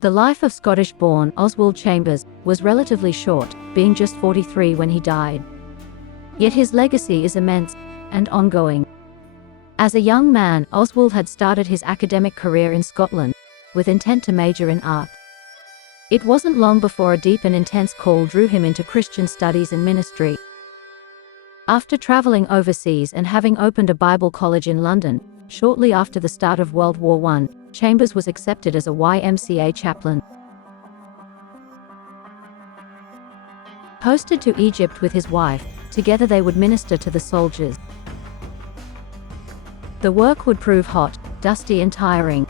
The life of Scottish-born Oswald Chambers was relatively short, being just 43 when he died. Yet his legacy is immense and ongoing. As a young man, Oswald had started his academic career in Scotland, with intent to major in art. It wasn't long before a deep and intense call drew him into Christian studies and ministry. After traveling overseas and having opened a Bible college in London, shortly after the start of World War I, Chambers was accepted as a YMCA chaplain. Posted to Egypt with his wife, together they would minister to the soldiers. The work would prove hot, dusty and tiring.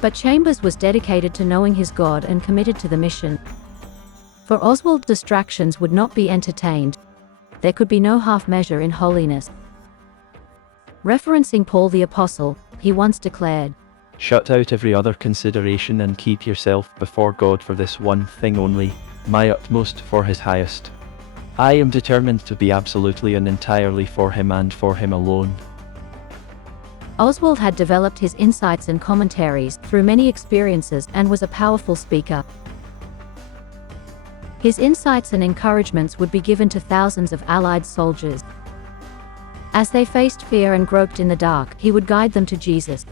But Chambers was dedicated to knowing his God and committed to the mission. For Oswald, distractions would not be entertained. There could be no half measure in holiness. Referencing Paul the Apostle, he once declared, "Shut out every other consideration and keep yourself before God for this one thing only, my utmost for his highest. I am determined to be absolutely and entirely for him and for him alone." Oswald had developed his insights and commentaries through many experiences and was a powerful speaker. His insights and encouragements would be given to thousands of Allied soldiers. As they faced fear and groped in the dark, he would guide them to Jesus.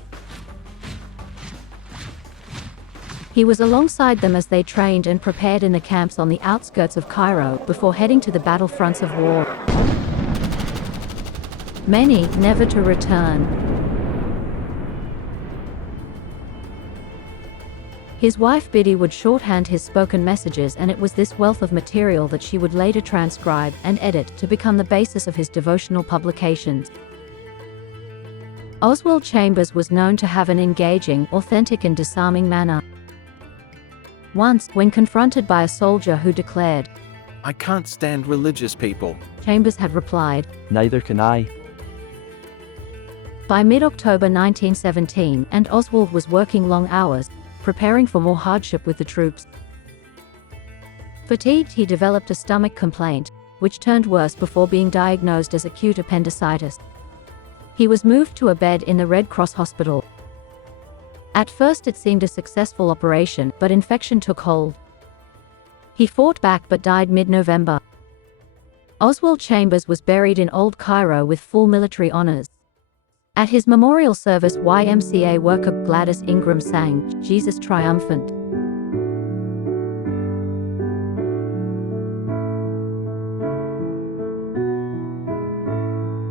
He was alongside them as they trained and prepared in the camps on the outskirts of Cairo before heading to the battlefronts of war. Many never to return. His wife Biddy would shorthand his spoken messages, and it was this wealth of material that she would later transcribe and edit to become the basis of his devotional publications. Oswald Chambers was known to have an engaging, authentic and disarming manner. Once, when confronted by a soldier who declared, "I can't stand religious people," Chambers had replied, "Neither can I." By mid-October 1917, and Oswald was working long hours, preparing for more hardship with the troops. Fatigued, he developed a stomach complaint, which turned worse before being diagnosed as acute appendicitis. He was moved to a bed in the Red Cross hospital. At first it seemed a successful operation, but infection took hold. He fought back but died mid-November. Oswald Chambers was buried in Old Cairo with full military honors. At his memorial service, YMCA worker Gladys Ingram sang, "Jesus Triumphant."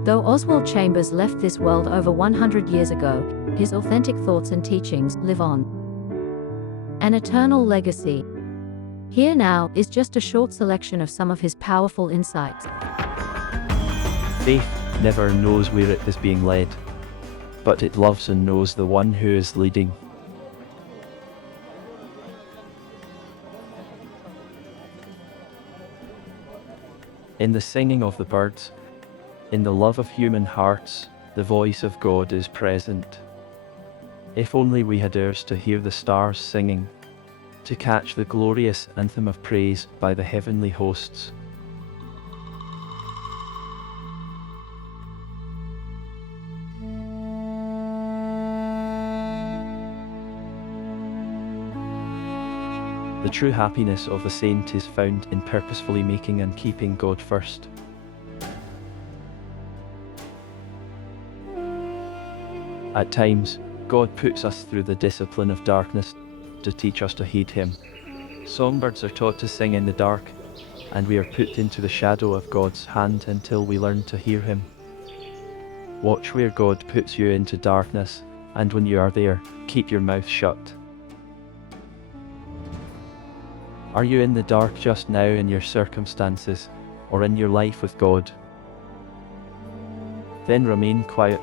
Though Oswald Chambers left this world over 100 years ago, his authentic thoughts and teachings live on. An eternal legacy. Here now is just a short selection of some of his powerful insights. Faith never knows where it is being led, but it loves and knows the one who is leading. In the singing of the birds, in the love of human hearts, the voice of God is present. If only we had ears to hear the stars singing, to catch the glorious anthem of praise by the heavenly hosts. The true happiness of the saint is found in purposefully making and keeping God first. At times, God puts us through the discipline of darkness to teach us to heed Him. Songbirds are taught to sing in the dark, and we are put into the shadow of God's hand until we learn to hear Him. Watch where God puts you into darkness, and when you are there, keep your mouth shut. Are you in the dark just now in your circumstances, or in your life with God? Then remain quiet.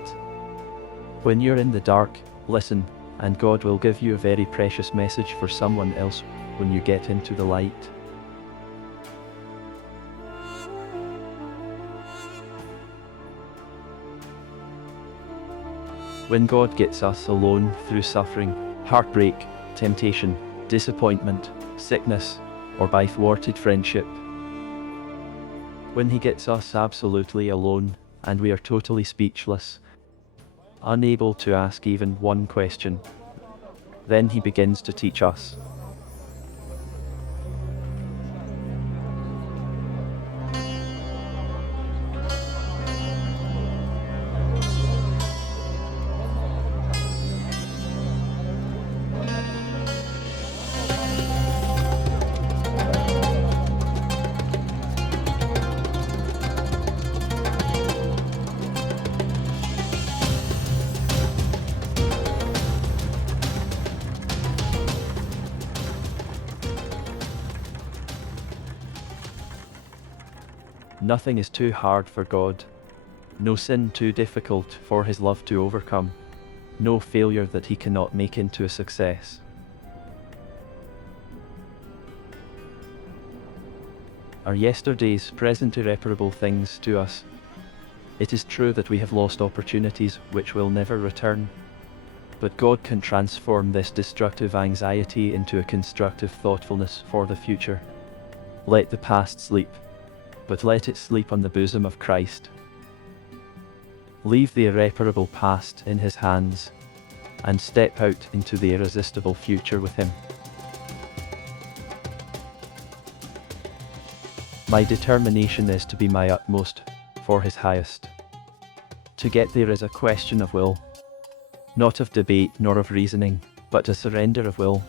When you're in the dark, listen, and God will give you a very precious message for someone else when you get into the light. When God gets us alone through suffering, heartbreak, temptation, disappointment, sickness, or by thwarted friendship. When He gets us absolutely alone, and we are totally speechless, unable to ask even one question, then He begins to teach us. Nothing is too hard for God. No sin too difficult for his love to overcome. No failure that he cannot make into a success. Are yesterday's present irreparable things to us? It is true that we have lost opportunities which will never return. But God can transform this destructive anxiety into a constructive thoughtfulness for the future. Let the past sleep, but let it sleep on the bosom of Christ. Leave the irreparable past in his hands, and step out into the irresistible future with him. My determination is to be my utmost for his highest. To get there is a question of will, not of debate nor of reasoning, but a surrender of will,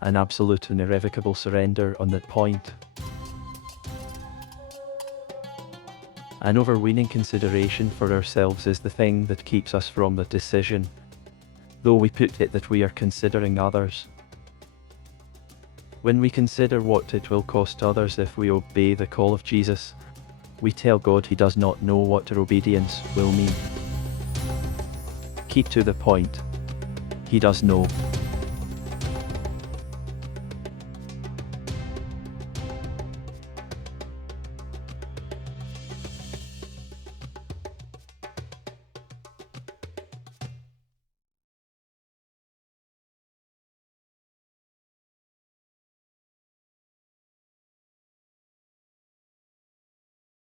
an absolute and irrevocable surrender on that point. An overweening consideration for ourselves is the thing that keeps us from the decision, though we put it that we are considering others. When we consider what it will cost others if we obey the call of Jesus, we tell God he does not know what our obedience will mean. Keep to the point. He does know.